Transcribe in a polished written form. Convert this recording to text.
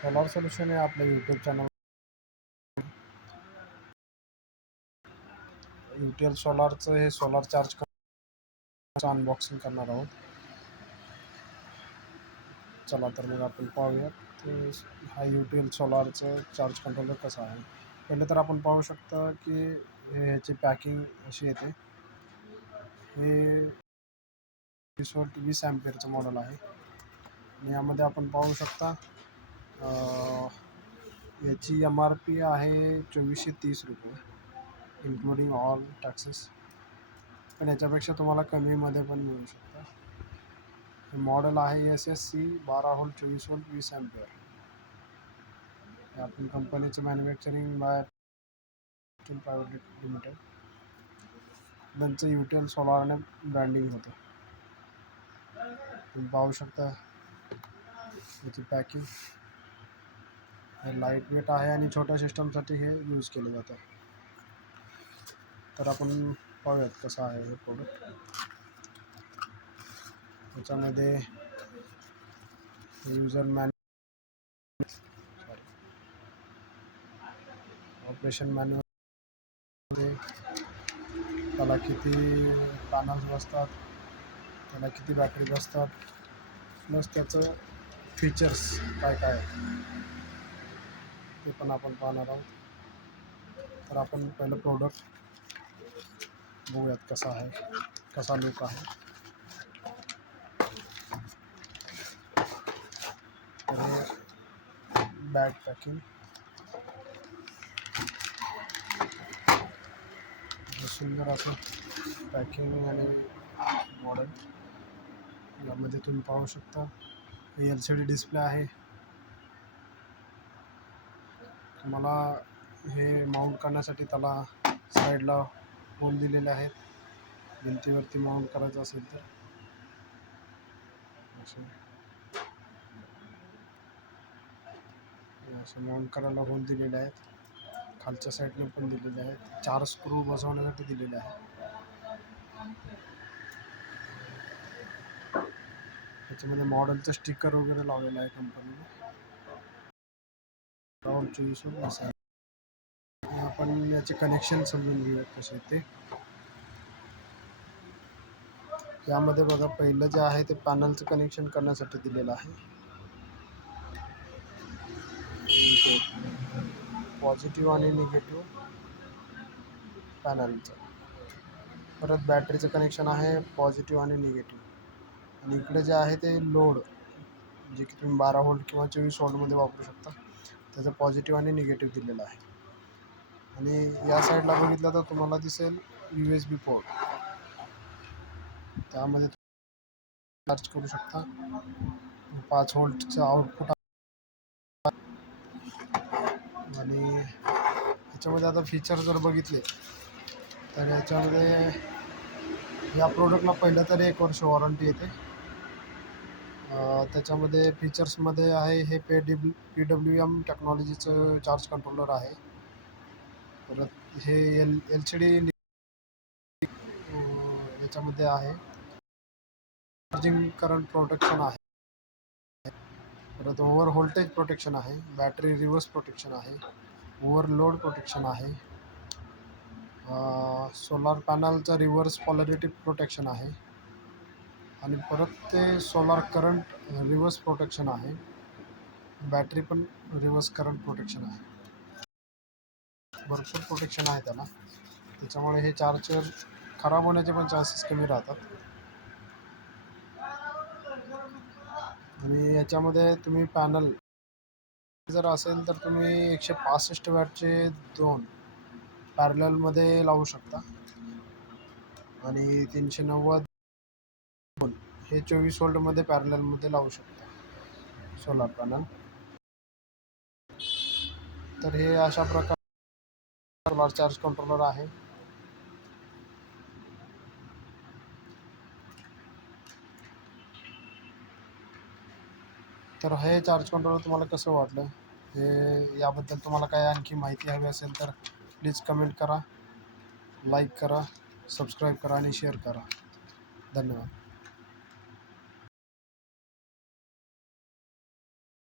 Solar solution हे आपल्या YouTube channel UTL सोलारचं हे सोलार चार्ज अनबॉक्सिंग करणार आहोत. चला तर मग आपण पाहूया की हा यूटीएल सोलारचं चार्ज कंट्रोलर कसा आहे. पहिले तर आपण पाहू शकता की ह्याची पॅकिंग अशी येते. हे 20 अँपिअरचं मॉडेल आहे आणि यामध्ये आपण पाहू शकता याची MRP आहे 2430 रुपये इन्क्लुडिंग ऑल टॅक्सेस, पण याच्यापेक्षा तुम्हाला कमीमध्ये पण मिळू शकतं. हे मॉडेल आहे SSC 12 व्होल्ट 24 व्होल्ट 20 अँपिअर. आपण कंपनीचं मॅन्युफॅक्चरिंग बाय प्रायव्हेट लिमिटेड, त्यांचं यूटीएल सोलारने ब्रँडिंग होतं. तुम्ही पाहू शकता याची पॅकिंग. हे लाईट वेट आहे आणि छोट्या सिस्टमसाठी हे यूज केलं जातं. तर आपण पाहूयात कसं आहे हे प्रोडक्ट. याच्यामध्ये युजर ऑपरेशन मॅन्युअल, त्याला किती पॅनल्स बसतात, त्याला किती बॅटरी बसतात, प्लस त्याचं फीचर्स काय काय आहेत ते पण आपण पाहणार आहोत. तर आपण पहिलं प्रोडक्ट बघूयात कसा आहे, कसा लुक आहे. तर हे बॅग पॅकिंग सुंदर असं पॅकिंग आणि मॉडेल. यामध्ये तुम्ही पाहू शकता LCD डिस्प्ले आहे. तुम्हाला हे माउंट करण्यासाठी त्याला साईडला होल दिलेले आहेत. भिंतीवरती माउंट करायचं असेल तर असं माउंट करायला होल दिलेले आहेत. खालच्या साईडने पण दिलेले आहेत. 4 स्क्रू बसवण्यासाठी दिलेले आहेत. त्याच्यामध्ये मॉडेलचं स्टिकर वगैरे लावलेलं आहे कंपनीने. आपण याचे कनेक्शन समजून घेऊया कसे ते. यामध्ये बघा, पहिलं जे आहे ते पॅनलचं कनेक्शन करण्यासाठी दिलेलं आहे. पॉझिटिव्ह आणि निगेटिव्ह पॅनलचं. परत बॅटरीचं कनेक्शन आहे पॉझिटिव्ह आणि निगेटिव्ह. आणि इकडे जे आहे ते लोड, जे की तुम्ही 12 व्होल्ट किंवा 24 व्होल्टमध्ये वापरू शकता, त्याचं पॉझिटिव्ह आणि निगेटिव्ह दिलेलं आहे. आणि या साईडला बघितलं तर तुम्हाला दिसेल USB पोर्ट. त्यामध्ये चार्ज करू शकता. 5 व्होल्टचं आउटपुट. आणि याच्यामध्ये आता फीचर जर बघितले तर याच्यामध्ये या प्रोडक्टला पहिलं तर 1 वर्ष वॉरंटी येते. त्याच्यामध्ये फीचर्समध्ये आहे हे PWM टेक्नॉलॉजीचं चार्ज कंट्रोलर आहे. परत हे LCD याच्यामध्ये आहे. चार्जिंग करंट प्रोटेक्शन आहे. परत ओव्हर व्होल्टेज प्रोटेक्शन आहे. बॅटरी रिव्हर्स प्रोटेक्शन आहे. ओव्हरलोड प्रोटेक्शन आहे. सोलार पॅनलचं रिव्हर्स पॉलॅरिटी प्रोटेक्शन आहे. आणि परत ते सोलार करंट रिव्हर्स प्रोटेक्शन आहे. बॅटरी पण रिव्हर्स करंट प्रोटेक्शन आहे. भरपूर प्रोटेक्शन आहे त्याला. त्याच्यामुळे हे चार्जर खराब होण्याचे पण चान्सेस कमी राहतात. आणि याच्यामध्ये तुम्ही पॅनल जर असेल तर तुम्ही 165 वॅटचे 2 पॅरललमध्ये लावू शकता. आणि 390 हे 24 व्होल्टमध्ये पॅरललमध्ये लावू शकता सोलार पॅनल. तर हे अशा प्रकारे सोलार चार्ज कंट्रोलर आहे. तर हे चार्ज कंट्रोलर तुम्हाला कसं वाटलं, हे याबद्दल तुम्हाला काय आणखी माहिती हवी असेल तर प्लीज कमेंट करा, लाईक करा, सबस्क्राईब करा आणि शेअर करा. धन्यवाद.